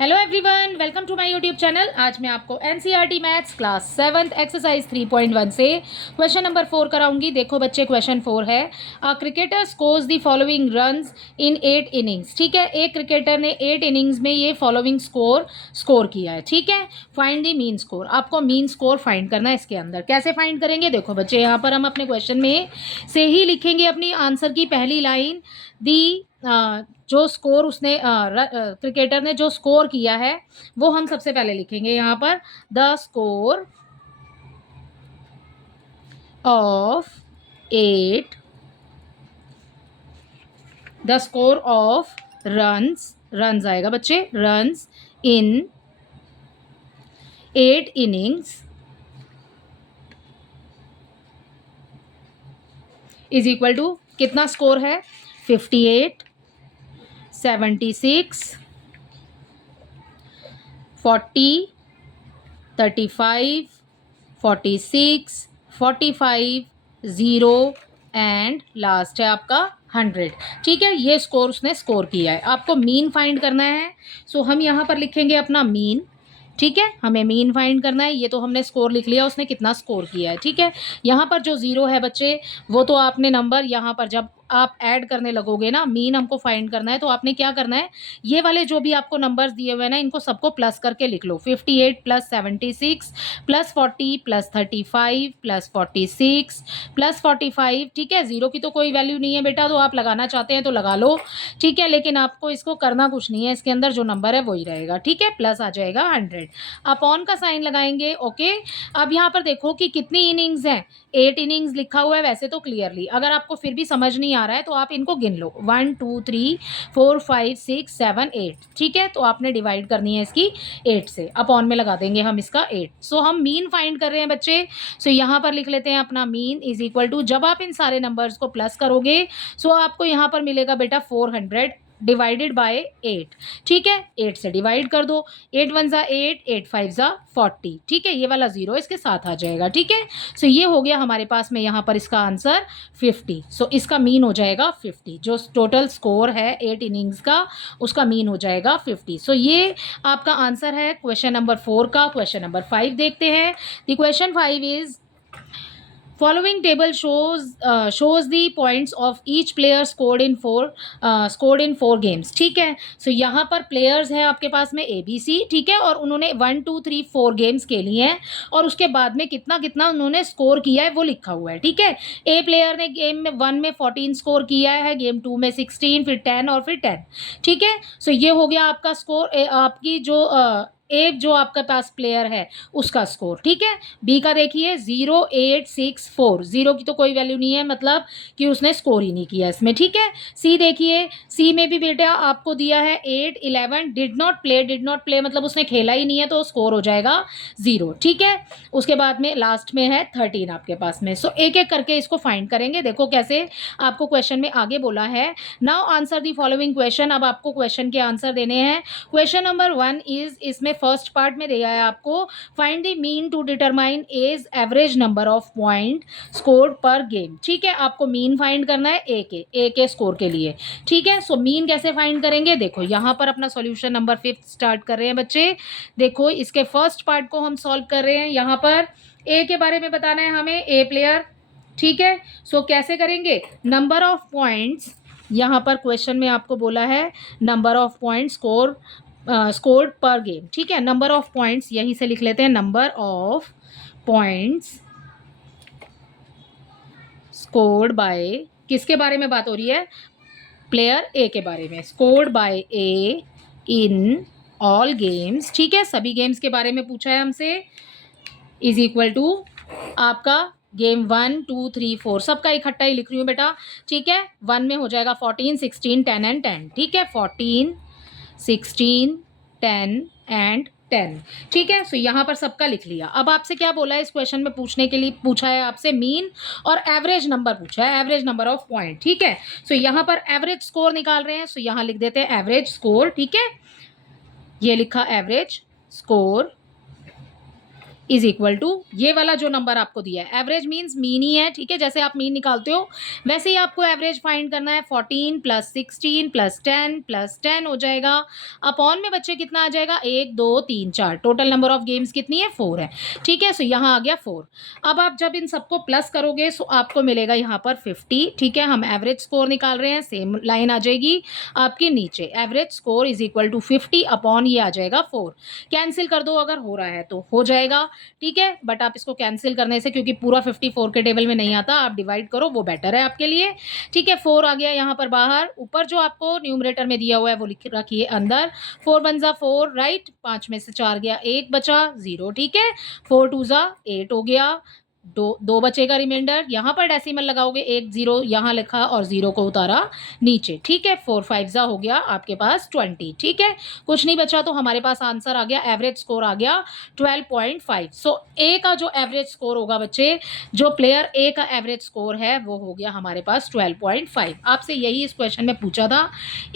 Hello everyone, welcome to my YouTube channel. आज मैं आपको NCERT maths class 7th exercise 3.1 से क्वेश्चन नंबर 4 कराऊंगी। देखो बच्चे, क्वेश्चन 4 है a cricketer scores the following runs in 8 innings. ठीक है, एक क्रिकेटर ने 8 इनिंग्स में ये फॉलोइंग स्कोर किया है। ठीक है, फाइंड द मीन स्कोर। आपको मीन स्कोर फाइंड करना है। इसके अंदर कैसे फाइंड करेंगे? देखो बच्चे, यहाँ पर हम अपने क्वेश्चन में से ही लिखेंगे अपनी आंसर की पहली लाइन। दी जो स्कोर उसने क्रिकेटर ने जो स्कोर किया है वो हम सबसे पहले लिखेंगे यहाँ पर। The score of 8, the score of runs आएगा बच्चे, runs in 8 innings is equal to कितना स्कोर है? 58, 76, 40, 35, 46, 45, 0 एंड लास्ट है आपका 100। ठीक है, ये स्कोर उसने स्कोर किया है। आपको मीन फाइंड करना है, सो हम यहाँ पर लिखेंगे अपना मीन। ठीक है, हमें मीन फाइंड करना है। ये तो हमने स्कोर लिख लिया, उसने कितना स्कोर किया है। ठीक है, यहाँ पर जो 0 है बच्चे, वो तो आपने नंबर यहाँ पर जब आप ऐड करने लगोगे ना, मीन हमको फाइंड करना है, तो आपने क्या करना है, ये वाले जो भी आपको नंबर्स दिए हुए हैं ना, इनको सबको प्लस करके लिख लो। 58 plus 76 plus 40 plus 35 plus 46 plus 45। ठीक है, 0 की तो कोई वैल्यू नहीं है बेटा, तो आप लगाना चाहते हैं तो लगा लो। ठीक है, लेकिन आपको इसको करना कुछ नहीं है, इसके अंदर जो नंबर है वही रहेगा। ठीक है, प्लस आ जाएगा 100। अपॉन का साइन लगाएंगे। ओके, अब यहाँ पर देखो कि कितनी इनिंग्स हैं। 8 इनिंग्स लिखा हुआ है वैसे तो क्लियरली। अगर आपको फिर भी समझ नहीं आ रहा है तो आप इनको गिन लो, 1 2 3 4 5 6 7 8। ठीक है, तो आपने डिवाइड करनी है इसकी 8 से। अपॉन में लगा देंगे हम इसका 8। सो हम मीन फाइंड कर रहे हैं बच्चे। सो यहाँ पर लिख लेते हैं अपना मीन इज इक्वल टू, जब आप इन सारे नंबर्स को प्लस करोगे सो आपको यहाँ पर मिलेगा बेटा 400 डिवाइडेड बाय 8। ठीक है, 8 से डिवाइड कर दो। 8 1 ज़ा 8, 8 5 ज़ा 40। ठीक है, ये वाला 0 इसके साथ आ जाएगा। ठीक है, सो ये हो गया हमारे पास में यहाँ पर इसका आंसर 50। सो इसका मीन हो जाएगा 50। जो टोटल स्कोर है 8 इनिंग्स का, उसका मीन हो जाएगा 50। सो ये आपका आंसर है क्वेश्चन नंबर 4 का। क्वेश्चन नंबर 5 देखते हैं। The question 5 is following table shows the points of each player scored in 4 games। ठीक है, सो यहाँ पर प्लेयर्स हैं आपके पास में ABC। ठीक है, और उन्होंने 1 2 3 4 गेम्स खेली हैं, और उसके बाद में कितना कितना उन्होंने स्कोर किया है वो लिखा हुआ है। ठीक है, ए प्लेयर ने गेम में 1 में 14 स्कोर किया है, गेम 2 में 16, फिर 10 और फिर 10। ठीक है, सो ये हो गया आपका स्कोर, आपकी जो एक जो आपके पास प्लेयर है उसका स्कोर। ठीक है, बी का देखिए 0 8 6 4, 0 की तो कोई वैल्यू नहीं है, मतलब कि उसने स्कोर ही नहीं किया इसमें। ठीक है, सी देखिए, सी में भी बेटा आपको दिया है 8 11, डिड नॉट प्ले मतलब उसने खेला ही नहीं है, तो स्कोर हो जाएगा 0। ठीक है, उसके बाद में लास्ट में है 13 आपके पास में। सो एक एक करके इसको फाइंड करेंगे। देखो कैसे आपको क्वेश्चन में आगे बोला है, now answer the following question. अब आपको क्वेश्चन के आंसर देने हैं। क्वेश्चन नंबर 1 इज, इसमें फर्स्ट पार्ट में दिया है आपको, find the mean to determine as average number of point scored per game. ठीक है, आपको मीन फाइंड करना है ए के स्कोर के लिए। ठीक है, सो मीन कैसे फाइंड करेंगे? देखो यहाँ पर अपना सॉल्यूशन नंबर 5 स्टार्ट कर रहे हैं बच्चे। देखो इसके फर्स्ट पार्ट को हम सॉल्व कर रहे हैं। यहाँ पर ए के बारे में बताना है हमें, ए प्लेयर। ठीक है, सो कैसे करेंगे? नंबर ऑफ पॉइंट्स, यहाँ पर क्वेश्चन में आपको बोला है number of point scored per game. ठीक है, नंबर ऑफ पॉइंट्स यहीं से लिख लेते हैं, number of points scored bye, किसके बारे में बात हो रही है? प्लेयर ए के बारे में। Scored by A in all games. ठीक है, सभी गेम्स के बारे में पूछा है हमसे, इज इक्वल टू आपका गेम 1 2 3 4 सबका इकट्ठा ही लिख रही हूँ बेटा। ठीक है, 1 में हो जाएगा 14 16 10 एंड 10। ठीक है, 14 16 10 एंड 10। ठीक है, सो यहाँ पर सबका लिख लिया। अब आपसे क्या बोला है इस क्वेश्चन में पूछने के लिए? पूछा है आपसे मीन और एवरेज नंबर पूछा है, एवरेज नंबर ऑफ पॉइंट। ठीक है, सो यहाँ पर एवरेज स्कोर निकाल रहे हैं, सो यहाँ लिख देते हैं एवरेज स्कोर। ठीक है, ये लिखा average score is equal to ये वाला जो नंबर आपको दिया है, एवरेज मीन्स मीन ही है, ठीक है, जैसे आप मीन निकालते हो वैसे ही आपको एवरेज फाइंड करना है। 14 प्लस 16 प्लस 10 प्लस 10 हो जाएगा, अपॉन में बच्चे कितना आ जाएगा, 1 2 3 4, टोटल नंबर ऑफ गेम्स कितनी है, 4 है, ठीक है। सो यहाँ आ गया 4। अब आप जब इन सबको प्लस करोगे सो आपको मिलेगा यहाँ पर 50, ठीक है। हम एवरेज स्कोर निकाल रहे हैं, सेम लाइन आ जाएगी आपके नीचे, average score is equal to 50 upon ये आ जाएगा 4। कैंसिल कर दो अगर हो रहा है तो हो जाएगा, ठीक है, बट आप इसको कैंसिल करने से, क्योंकि पूरा 54 के टेबल में नहीं आता, आप डिवाइड करो वो बेटर है आपके लिए, ठीक है। 4 आ गया यहाँ पर बाहर, ऊपर जो आपको न्यूमरेटर में दिया हुआ है वो लिख रखिए अंदर, 4 1 जा 4, राइट, 5 में से 4 गया, 1 बचा 0, ठीक है। 4 2 जा 8 हो गया, दो बचेगा रिमाइंडर, यहाँ पर डेसिमल लगाओगे, 1 0 यहाँ लिखा और 0 को उतारा नीचे, ठीक है। 4 5 जा हो गया आपके पास 20, ठीक है, कुछ नहीं बचा, तो हमारे पास आंसर आ गया, एवरेज स्कोर आ गया 12.5। सो ए का जो एवरेज स्कोर होगा बच्चे, जो प्लेयर ए का एवरेज स्कोर है वो हो गया हमारे पास 12.5। आपसे यही इस क्वेश्चन में पूछा था,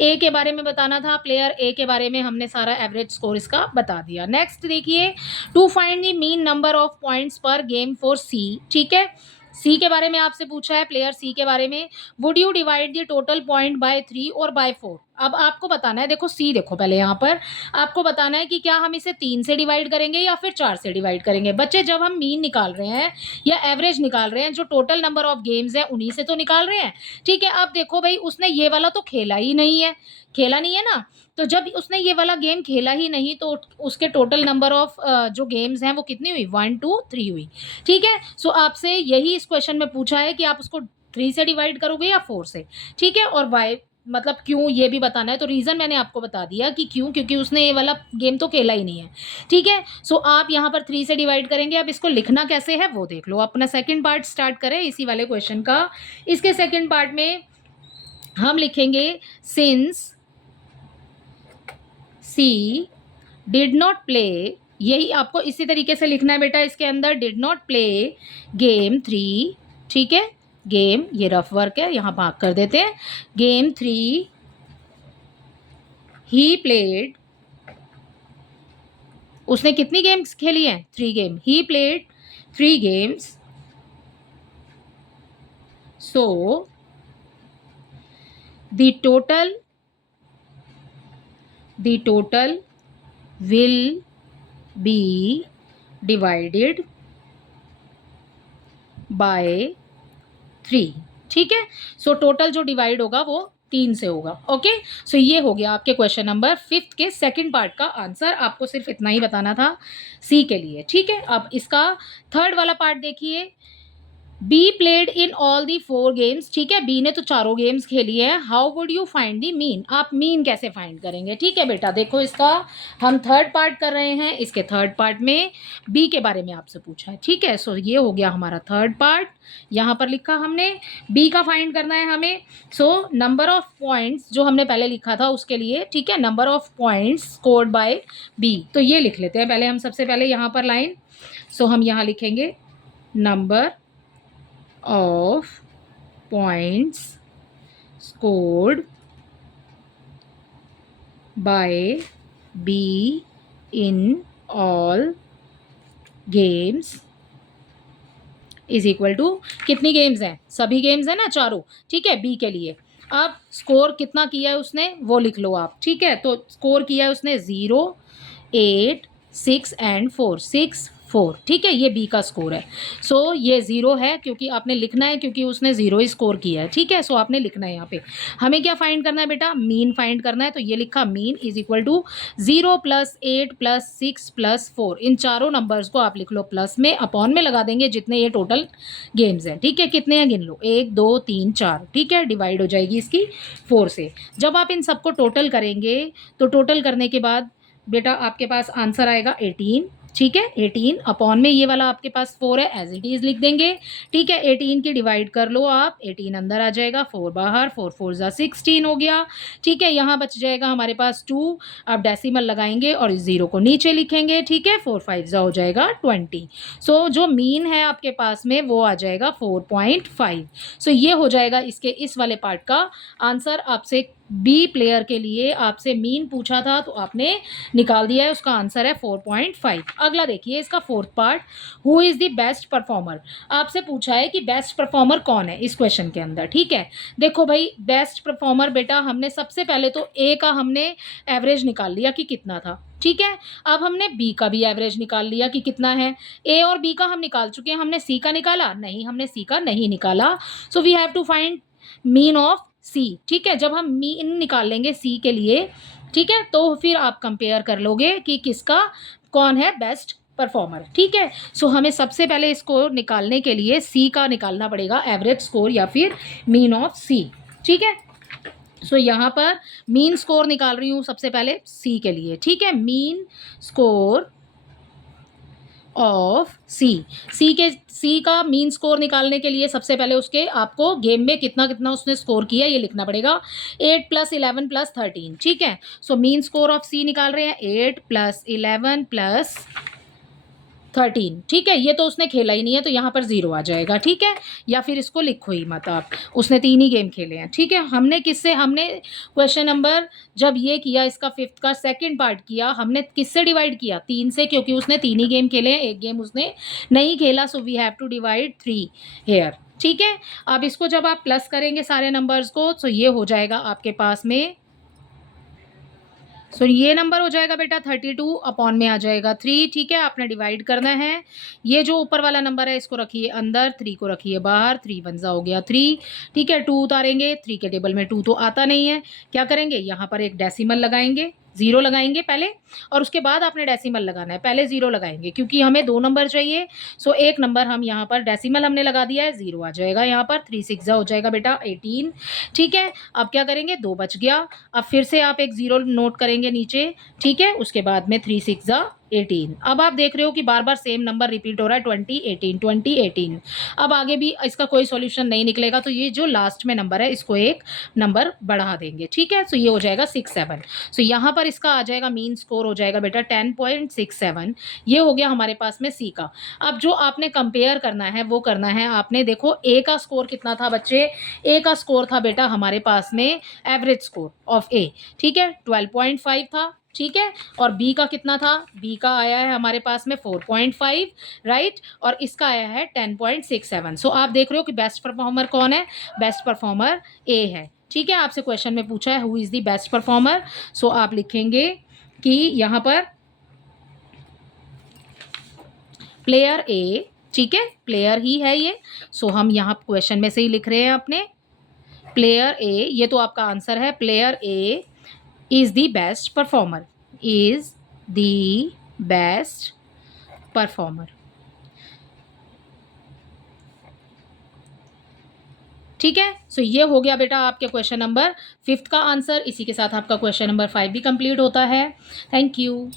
ए के बारे में बताना था, प्लेयर ए के बारे में हमने सारा एवरेज स्कोर इसका बता दिया। नेक्स्ट देखिए, to find the mean number of points per game for C, ठीक है। सी के बारे में आपसे पूछा है, प्लेयर सी के बारे में, would you divide the total point by 3 और बाय 4। अब आपको बताना है, देखो सी देखो पहले यहाँ पर आपको बताना है कि क्या हम इसे 3 से डिवाइड करेंगे या फिर 4 से डिवाइड करेंगे। बच्चे जब हम मीन निकाल रहे हैं या एवरेज निकाल रहे हैं, जो टोटल नंबर ऑफ गेम्स है उन्हीं से तो निकाल रहे हैं, ठीक है। अब देखो भाई, उसने ये वाला तो खेला ही नहीं है, खेला नहीं है ना, तो जब उसने ये वाला गेम खेला ही नहीं तो उसके टोटल नंबर ऑफ जो गेम्स हैं वो कितनी हुई, 1 2 3 हुई, ठीक है। सो आपसे यही इस क्वेश्चन में पूछा है कि आप उसको 3 से डिवाइड करोगे या 4 से, ठीक है। और वाई मतलब क्यों ये भी बताना है, तो रीज़न मैंने आपको बता दिया कि क्यों, क्योंकि उसने ये वाला गेम तो खेला ही नहीं है, ठीक है। सो आप यहाँ पर 3 से डिवाइड करेंगे। अब इसको लिखना कैसे है वो देख लो। अपना सेकंड पार्ट स्टार्ट करें इसी वाले क्वेश्चन का। इसके सेकंड पार्ट में हम लिखेंगे, since C did not play, यही आपको इसी तरीके से लिखना है बेटा, इसके अंदर डिड नॉट प्ले गेम 3, ठीक है। गेम, ये रफ वर्क है, यहाँ भाग कर देते हैं, गेम 3 ही प्लेड, उसने कितनी गेम्स खेली हैं, 3 game, he played 3 games, so the total will be divided by 3, ठीक है। सो टोटल जो डिवाइड होगा वो 3 से होगा, ओके। सो ये हो गया आपके क्वेश्चन नंबर 5 के सेकंड पार्ट का आंसर। आपको सिर्फ इतना ही बताना था सी के लिए, ठीक है। अब इसका थर्ड वाला पार्ट देखिए, be played in all the 4 games, ठीक है, बी ने तो चारों गेम्स खेली है, how would you find the mean, आप मीन कैसे फाइंड करेंगे, ठीक है बेटा। देखो इसका हम थर्ड पार्ट कर रहे हैं, इसके थर्ड पार्ट में बी के बारे में आपसे पूछा है, ठीक है। सो ये हो गया हमारा थर्ड पार्ट, यहाँ पर लिखा हमने बी का फाइंड करना है हमें। सो नंबर ऑफ पॉइंट्स जो हमने पहले लिखा था उसके लिए, ठीक है, number of points scored by B, तो ये लिख लेते हैं पहले हम, सबसे पहले यहाँ पर लाइन। सो हम यहाँ लिखेंगे number of points scored by B in all games is equal to, कितनी गेम्स हैं, सभी गेम्स हैं ना, चारों, ठीक है, बी के लिए। अब स्कोर कितना किया है उसने वो लिख लो आप, ठीक है। तो स्कोर किया है उसने 0 8 6 एंड 4, 6 4, ठीक है, ये बी का स्कोर है। सो ये 0 है क्योंकि आपने लिखना है, क्योंकि उसने 0 ही स्कोर किया है, ठीक है। सो आपने लिखना है यहाँ पे, हमें क्या फाइंड करना है बेटा, मीन फाइंड करना है। तो ये लिखा मीन इज इक्वल टू 0 + 8 + 6 + 4, इन चारों नंबर्स को आप लिख लो प्लस में, अपॉन में लगा देंगे जितने ये टोटल गेम्स हैं, ठीक है। कितने हैं गिन लो, 1 2 3 4, ठीक है, डिवाइड हो जाएगी इसकी 4 से। जब आप इन सबको टोटल करेंगे तो टोटल करने के बाद बेटा आपके पास आंसर आएगा 18, ठीक है। 18 अपॉन में ये वाला आपके पास 4 है, एज इट इज़ लिख देंगे, ठीक है। 18 की डिवाइड कर लो आप, 18 अंदर आ जाएगा, 4 बाहर, 4 4 जा 16 हो गया, ठीक है। यहाँ बच जाएगा हमारे पास 2, अब डेसिमल लगाएंगे और इस 0 को नीचे लिखेंगे, ठीक है। 4 5 जा हो जाएगा 20। सो जो मीन है आपके पास में वो आ जाएगा 4.5। सो ये हो जाएगा इसके इस वाले पार्ट का आंसर। आपसे बी प्लेयर के लिए आपसे मीन पूछा था तो आपने निकाल दिया है, उसका आंसर है 4.5। अगला देखिए इसका fourth part, who is the best performer. आपसे पूछा है कि बेस्ट परफॉर्मर कौन है इस क्वेश्चन के अंदर, ठीक है। देखो भाई बेस्ट परफॉर्मर बेटा, हमने सबसे पहले तो ए का हमने एवरेज निकाल लिया कि कितना था, ठीक है। अब हमने बी का भी एवरेज निकाल लिया कि कितना है। ए और बी का हम निकाल चुके हैं, हमने सी का निकाला नहीं, हमने सी का नहीं निकाला। So we have to find mean of C, ठीक है। जब हम मीन निकाल लेंगे सी के लिए, ठीक है, तो फिर आप कंपेयर कर लोगे कि किसका कौन है बेस्ट परफॉर्मर, ठीक है। सो हमें सबसे पहले इसको निकालने के लिए सी का निकालना पड़ेगा एवरेज स्कोर या फिर मीन ऑफ सी, ठीक है। सो यहाँ पर मीन स्कोर निकाल रही हूँ सबसे पहले सी के लिए, ठीक है। मीन स्कोर ऑफ सी का मीन स्कोर निकालने के लिए सबसे पहले उसके आपको गेम में कितना कितना उसने स्कोर किया ये लिखना पड़ेगा। 8 + 11 + 13, ठीक है। सो मीन स्कोर ऑफ सी निकाल रहे हैं 8 + 11 + 13, ठीक है। ये तो उसने खेला ही नहीं है तो यहाँ पर 0 आ जाएगा, ठीक है। या फिर इसको लिखो ही मत आप, उसने 3 ही गेम खेले हैं, ठीक है। हमने क्वेश्चन नंबर जब ये किया इसका फिफ्थ का सेकंड पार्ट किया, हमने किससे डिवाइड किया 3 से, क्योंकि उसने 3 ही गेम खेले हैं, एक गेम उसने नहीं खेला। So we have to divide 3 here, ठीक है। अब इसको जब आप प्लस करेंगे सारे नंबर्स को तो ये हो जाएगा आपके पास में, सो ये नंबर हो जाएगा बेटा 32 अपॉन में आ जाएगा 3, ठीक है। आपने डिवाइड करना है, ये जो ऊपर वाला नंबर है इसको रखिए अंदर, 3 को रखिए बाहर, 3 वन हो गया 3, ठीक है। 2 उतारेंगे, 3 के टेबल में 2 तो आता नहीं है, क्या करेंगे यहाँ पर एक डेसिमल लगाएंगे, 0 लगाएंगे पहले और उसके बाद आपने डेसिमल लगाना है। पहले 0 लगाएंगे क्योंकि हमें 2 नंबर चाहिए। सो एक नंबर हम यहाँ पर डेसिमल हमने लगा दिया है, 0 आ जाएगा यहाँ पर। 3 6 हो जाएगा बेटा 18, ठीक है। अब क्या करेंगे 2 बच गया, अब फिर से आप एक 0 नोट करेंगे नीचे, ठीक है। उसके बाद में 3 6 18। अब आप देख रहे हो कि बार बार सेम नंबर रिपीट हो रहा है 20 18 20 18। अब आगे भी इसका कोई सॉल्यूशन नहीं निकलेगा तो ये जो लास्ट में नंबर है इसको एक नंबर बढ़ा देंगे, ठीक है। सो ये हो जाएगा 6 7। सो यहाँ पर इसका आ जाएगा मीन स्कोर हो जाएगा बेटा 10.67। ये हो गया हमारे पास में सी का। अब जो आपने कंपेयर करना है वो करना है आपने, देखो ए का स्कोर कितना था बच्चे, ए का स्कोर था बेटा हमारे पास में एवरेज स्कोर ऑफ ए, ठीक है 12.5 था, ठीक है। और बी का कितना था, बी का आया है हमारे पास में 4.5, राइट। और इसका आया है 10.67। सो आप देख रहे हो कि बेस्ट परफॉर्मर कौन है, बेस्ट परफॉर्मर ए है, ठीक है। आपसे क्वेश्चन में पूछा है who is the best performer. So आप लिखेंगे कि यहाँ पर प्लेयर ए, ठीक है, प्लेयर ही है ये। सो हम यहाँ क्वेश्चन में से ही लिख रहे हैं अपने प्लेयर ए, ये तो आपका आंसर है। Player A is the best performer, is the best performer, ठीक है। सो ये हो गया बेटा आपके क्वेश्चन नंबर 5 का आंसर। इसी के साथ आपका क्वेश्चन नंबर 5 भी कंप्लीट होता है। Thank you.